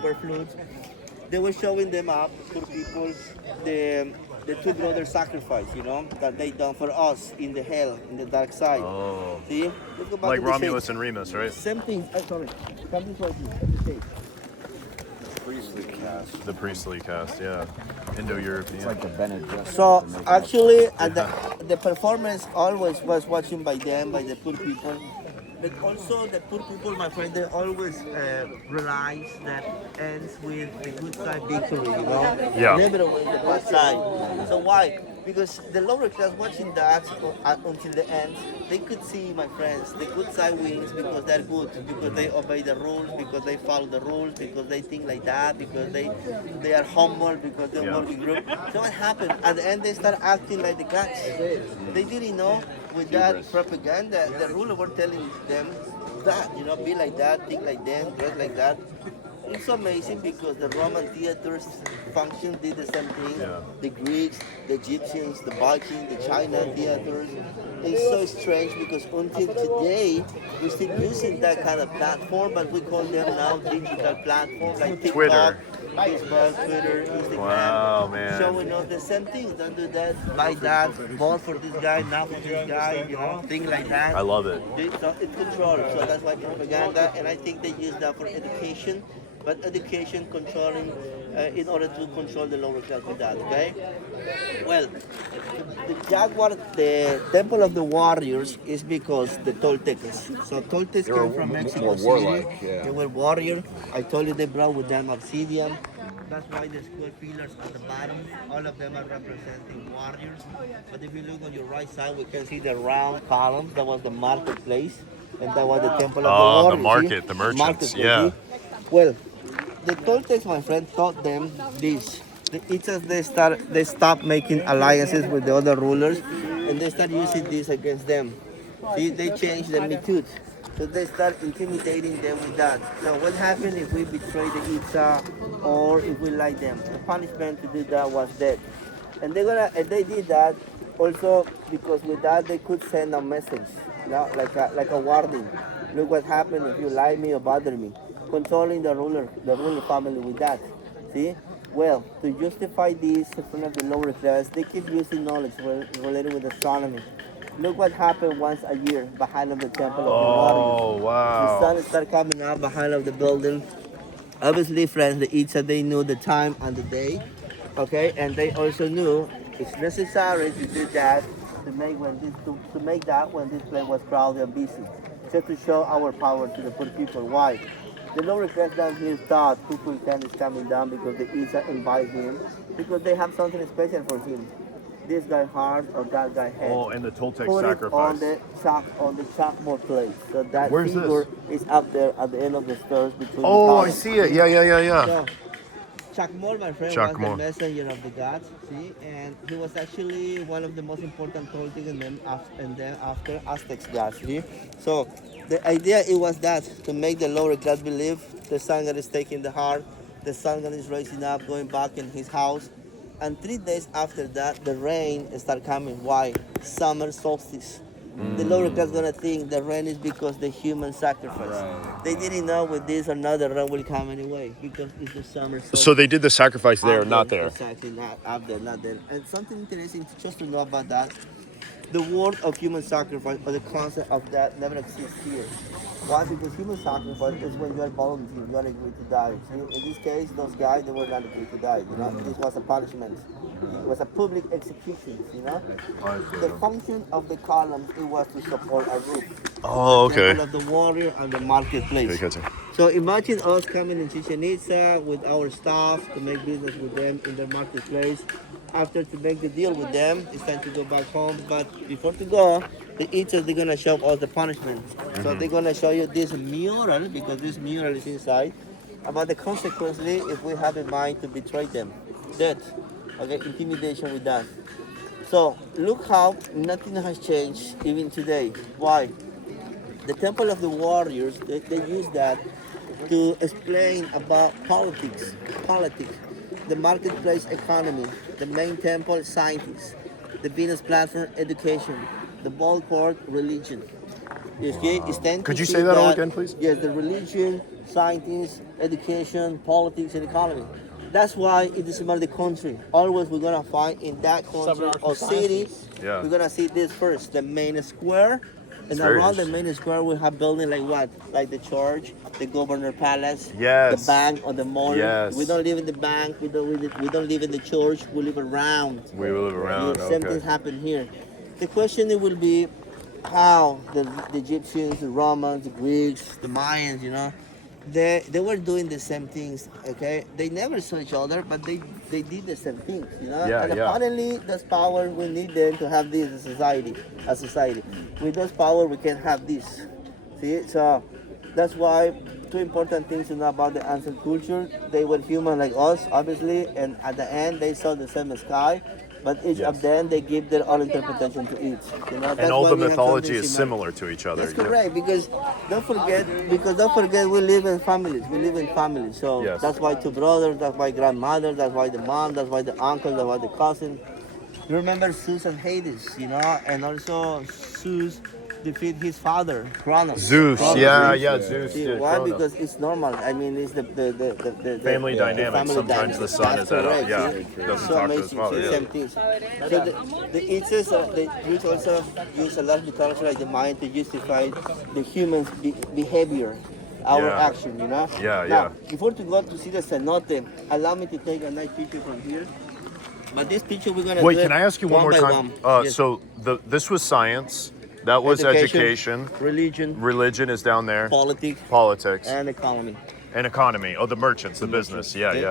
flutes. They were showing them up to people the the two brothers sacrifice, that they done for us in the hell, in the dark side. Oh, See? Let's go back like to the Romulus shades. and Remus, right? Same thing. Sorry. Come this way, please. Priestly cast. The priestly cast, yeah. Indo-European. It's like the Bene Gesserit. So They're making actually, at Yeah. the performance always was watching by them, by the poor people. But also the poor people, my friend, they always realize that ends with the good side victory. Yeah. Never with the bad side. So why? Because the lower class watching that until the end, they could see, my friends, the good side wins because they're good, because they obey the rules, because they follow the rules, because they think like that, because they are humble, because they Yeah. work in group. So what happened? At the end, they start acting like the gods. They didn't know with that Hubris. propaganda, the ruler were telling them that, be like that, think like them, dress like that. It's amazing because the Roman theaters function did the same thing. Yeah. The Greeks, the Egyptians, the Vikings, the China theaters. It's so strange because until today we're still using that kind of platform, but we call them now digital platforms like TikTok, Twitter. Facebook, Twitter, Instagram. Wow, man. Showing us the same thing. Don't do that, buy that, vote for this guy, not for this guy, things like that. I love it. So it's control. So that's why propaganda, and I think they use that for education, but education controlling in order to control the lower class with that. Okay. Well, the Jaguar, the Temple of the Warriors, is because the Toltecs. So Toltecs They were came from Mexico more City. warlike, yeah. They were warrior. I told you they brought with them obsidian. That's why the square pillars at the bottom, all of them are representing warriors. But if you look on your right side, we can see the round columns. That was the marketplace, and that was the temple of the Oh, warriors. the market, see? the merchants, Marketplace, yeah. see? Well, the Toltecs, my friend, taught them this. It's as they stop making alliances with the other rulers, and they start using this against them. See, they change the method. So they start intimidating them with that. Now, what happens if we betray the Itza or if we lie them? The punishment to do that was death. And they did that also because with that they could send a message, like a warning. Look what happened if you lie me or bother me. Controlling the ruling family with that. See? Well, to justify this in front of the lower class, they keep using knowledge related with astronomy. Look what happened once a year behind of the temple of the Oh, warriors. The wow. sun start coming up behind of the building. Obviously, friends, the Itza, they knew the time and the day, okay, and they also knew it's necessary to do that to make that when this place was crowded and busy, just to show our power to the poor people. Why? The lower class down here thought Kukulkan is coming down because the Itza invite him, because they have something special for him. This guy heart or that guy head. Oh, and the Toltec Put it sacrifice. on the chalkboard plate. So that Where's figure this? is up there at the end of the stairs between the Oh, I columns. see it. Yeah, yeah, yeah, yeah. So, Chacmol, my friend, Chuck was Moore. the messenger of the gods, see, and he was actually one of the most important Toltec and then after Aztecs gods, see. So the idea it was that to make the lower class believe the sun god is taking the heart, the sun god is rising up, going back in his house, and 3 days after that, the rain start coming. Why? Summer solstice. The lower class gonna think the rain is because the human sacrifice. Right. They didn't know with this or not the rain will come anyway because it's the summer solstice. So they did the sacrifice there, Up not there. Exactly, not up there, not there. And something interesting just to know about that, the word of human sacrifice or the concept of that never exists here. Why? Because human sacrifice is when you are volunteer, you are agreed to die. See, in this case, those guys, they were not agreed to die. This was a punishment. It was a public execution, The function of the columns, it was to support a roof. Oh, The okay. temple of the warrior and the marketplace. Okay, gotcha. So imagine us coming in Chichen Itza with our staff to make business with them in their marketplace. After to make the deal with them, it's time to go back home. But before to go, the Itzas, they're gonna show us the punishment. So they're gonna show you this mural, because this mural is inside, about the consequences if we have in mind to betray them. Death, okay, intimidation with that. So look how nothing has changed even today. Why? The Temple of the Warriors, they use that to explain about politics, the marketplace economy, the main temple scientists, the Venus platform education, the ball court religion. You see, it's tend to Could you see say that all again, please? Yes, the religion, science, education, politics, and economy. That's why it doesn't matter the country. Always we're gonna find in that country or city, Yeah. we're gonna see this first, the main square. And very around the interesting. main square we have building like what? Like the church, the governor palace, Yes. the bank or the mall. Yes. We don't live in the bank, we don't live in the church, we live around. We will live around. The same Okay. things happen here. The question it will be how the Egyptians, the Romans, the Greeks, the Mayans, they were doing the same things. Okay, they never saw each other, but they did the same things. Yeah, and yeah. apparently that's power we need then to have this as society. With those power we can have this. See, so that's why two important things to know about the ancient culture. They were human like us, obviously, and at the end they saw the same sky. But each of Yes. them, they give their own interpretation to each. That's And all why the we have mythology something is similar to each other. That's correct, because don't forget we live in families. We live in families. So Yes. that's why two brothers, that's why grandmother, that's why the mom, that's why the uncle, that's why the cousin. You remember Zeus and Hades, and also Zeus defeat his father, Kronos. Zeus. Kronos. Yeah, Zeus. See, did, why? Kronos. Because it's normal. I mean, it's the Family dynamic. family Sometimes the dynamic. son That's is at correct, yeah, see? doesn't So talk to his amazing. father. See, Yeah. same things. So the Itzes, the Greeks also use a lot of mythology like the mind to justify the human's behavior, our Yeah. action. Yeah, Now, before to go to see the cenote, allow me to take a nice picture from here. But this picture we're gonna Wait, do can it I ask you one more by time? one. Yes. So this was science. That was education. Religion, Religion is down there. politics, Politics and economy. and economy. Oh, the merchants, the business. Yeah, Okay. yeah.